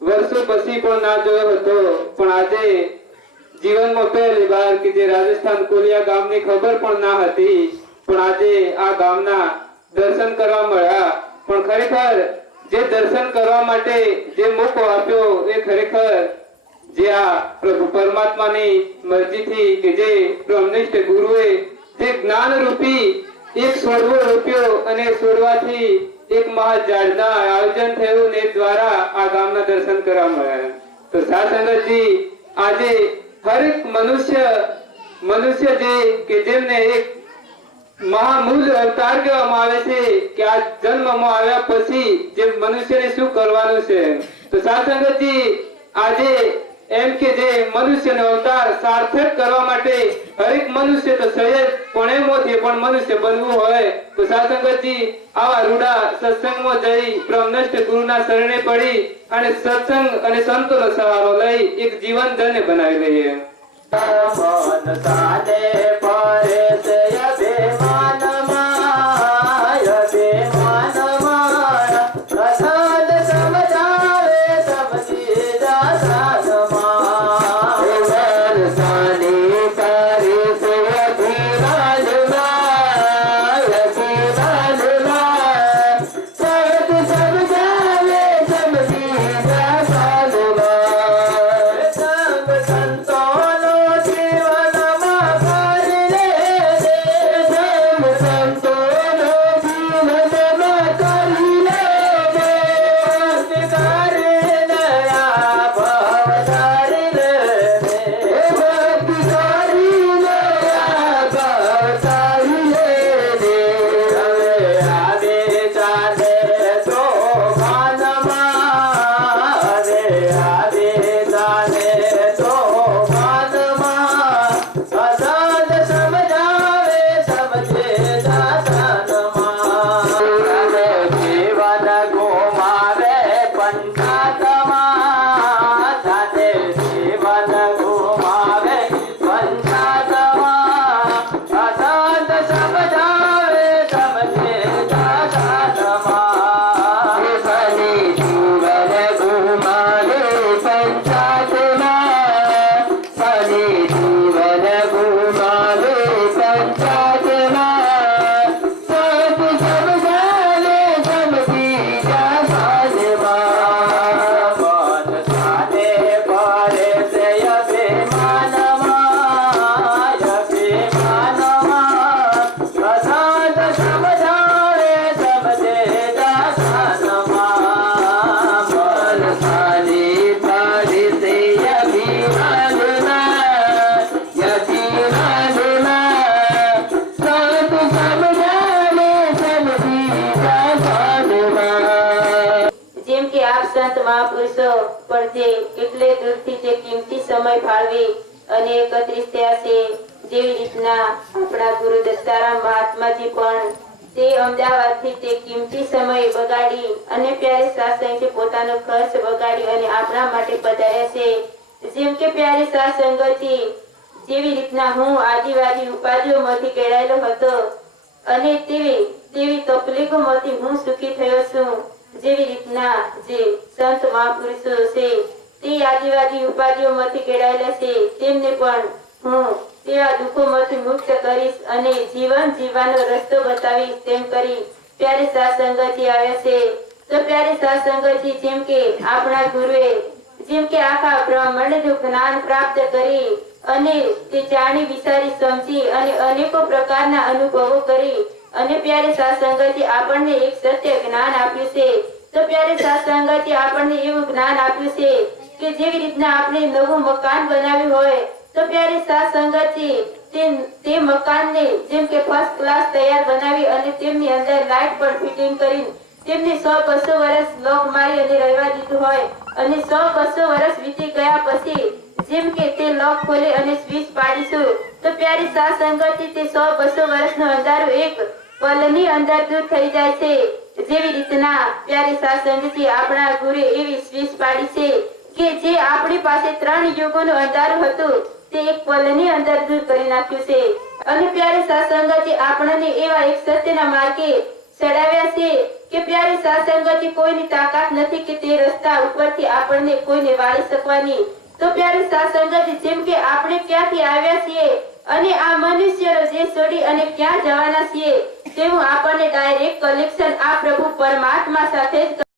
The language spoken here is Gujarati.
વર્ષો પછી પણ ના જોયો હતો, પણ આજે જીવનમાં પહેલી વાર કે જે રાજસ્થાન કોલિયા ગામની ખબર પણ ના હતી, પણ આજે આ ગામના દર્શન કરવા મળ્યા. પણ ખરેખર જે દર્શન કરવા માટે જે મોકો આપ્યો એ ખરેખર જે આ પ્રભુ પરમાત્માની મરજીથી કે જે બ્રહ્મનિષ્ઠ ગુરુએ જે જ્ઞાન રૂપી એક છોડવો રોપ્યો અને છોડવાથી એક મહાજાળના આયોજન થયું ને દ્વારા આ ગામના દર્શન કરવા મળ્યા. તો સાથ સંગતજી આજે હરેક મનુષ્ય જે કે જેમને એક મહામૂલ અવતાર કહેવામાં આવે છે કે આ જન્મમાં આવ્યા પછી જે મનુષ્યને શું કરવાનું છે. તો સાથ સંગતજી આજે એમ કે જે મનુષ્યનો અવતાર સાર્થક કરવા માટે હરેક મનુષ્ય તો સહેજ પણેમોથી પણ મનુષ્ય બનવું હોય તો સાથ સંગતજી આવા રૂડા સત્સંગમાં જઈ બ્રહ્મનિષ્ઠ ગુરુના શરણે પડી અને સત્સંગ અને સંતોનો સહારો લઈ એક જીવન ધન્ય બનાવી લઈએ. પંચાતમાં સાથે જીવન ગુમાવે પંચાતમાં અસંત સમજાવે સમજે જાતમાં સને જીવન ગુમાવે પંચાતમાં સને જીવન ગુમાવે પંચાતમાં સત સમજાવે સમજી જાતમાં મન સાથે પડે છે અભિમાનમાં અસંત સમજાવે સમજે જાતમાં મન સાથે પડે છે અભિમાનમાં સંત સમજાવે સમજી જાતમાં જેમ કે આપ સંત મહાપુરુષો પણ જે કેટલે દૂરથી જે કિંમતી સમય ફાળવી અને એકત્રિત થયા છે, જેવી રીતના આપણા ગુરુ દત્તારામ મહાત્માજી પણ તે અમદાવાદથી તે કિંમતી સમય બગાડી અને પ્યારે સાસંગથી પોતાનો ખર્ચ બગાડી અને આપણા માટે પધાર્યા છે. જેમ કે પ્યારે સાસંગથી જેવી રીતના હું આદિવાદી ઉપાધિઓમાંથી કેળાયેલો હતો અને તેવી તકલીફોમાંથી હું સુખી થયો છું, જેવી રીતના જે સંત મહાપુરુષો છે તે આદિવાદી ઉપાધિઓમાંથી કેળાયેલા છે, તેમને પણ હું તેવા દુઃખોમાંથી મુક્ત કરીશ અને જીવન જીવવાનો રસ્તો બતાવીશ તેમ કરી પ્યારે સાસંગથી આવ્યા છે. તો પ્યારે સાસંગથી જેમ કે આપણા ગુરુએ જેમ કે આખા બ્રહ્માંડનું જ્ઞાન પ્રાપ્ત કરી અને તે જાણી વિચારી સમજી અને અનેકો પ્રકારના અનુભવો કરી અને પ્યારે સાસંગથી આપણને એક સત્ય જ્ઞાન આપ્યું છે. તો પ્યારે સાસંગથી આપણને એવું જ્ઞાન આપ્યું છે કે જેવી રીતના આપણે નવું મકાન બનાવ્યું હોય તો પ્યારે સાસંગથી તે મકાનને જેમ કે ફર્સ્ટ ક્લાસ તૈયાર બનાવી અને તેમની અંદર લાઇટ પણ ફિટિંગ કરી તેમને 100-200 વર્ષ લોક મારી અને રહેવા દીધું હોય અને 100-200 વર્ષ વીતી ગયા પછી જેમ કે તે લોક ખોલે અને સ્વિચ પાડીશું તો પ્યારી સાસંગથી તે 100-200 વર્ષનો અંધારું એક પલની અંદર દૂર થઈ જાય છે. જેવી રીતના પ્યારી સાસંગથી આપણા ગુરુએ એવી સ્વિચ પાડી છે કે જે આપણી પાસે 3 યુગોનું અંધારું હતું તે એક પલની અંદર દૂર કરી નાખ્યું છે. અને પ્યારી સાસંગથી આપણને એવા એક સત્યના માર્ગે ચડાવ્યા છે કે પ્યારી સાસંગથી કોઈની તાકાત નથી કે તે રસ્તા ઉપરથી આપણને કોઈને વાળી શકવાની. તો પ્યારી સાસંગથી જેમ કે આપણે ક્યાંથી આવ્યા છીએ અને આ મનુષ્યનો દેહ છોડી અને ક્યાં જવાના છીએ તેવું આપણને ડાયરેક્ટ કનેક્શન આ પ્રભુ પરમાત્મા સાથે જ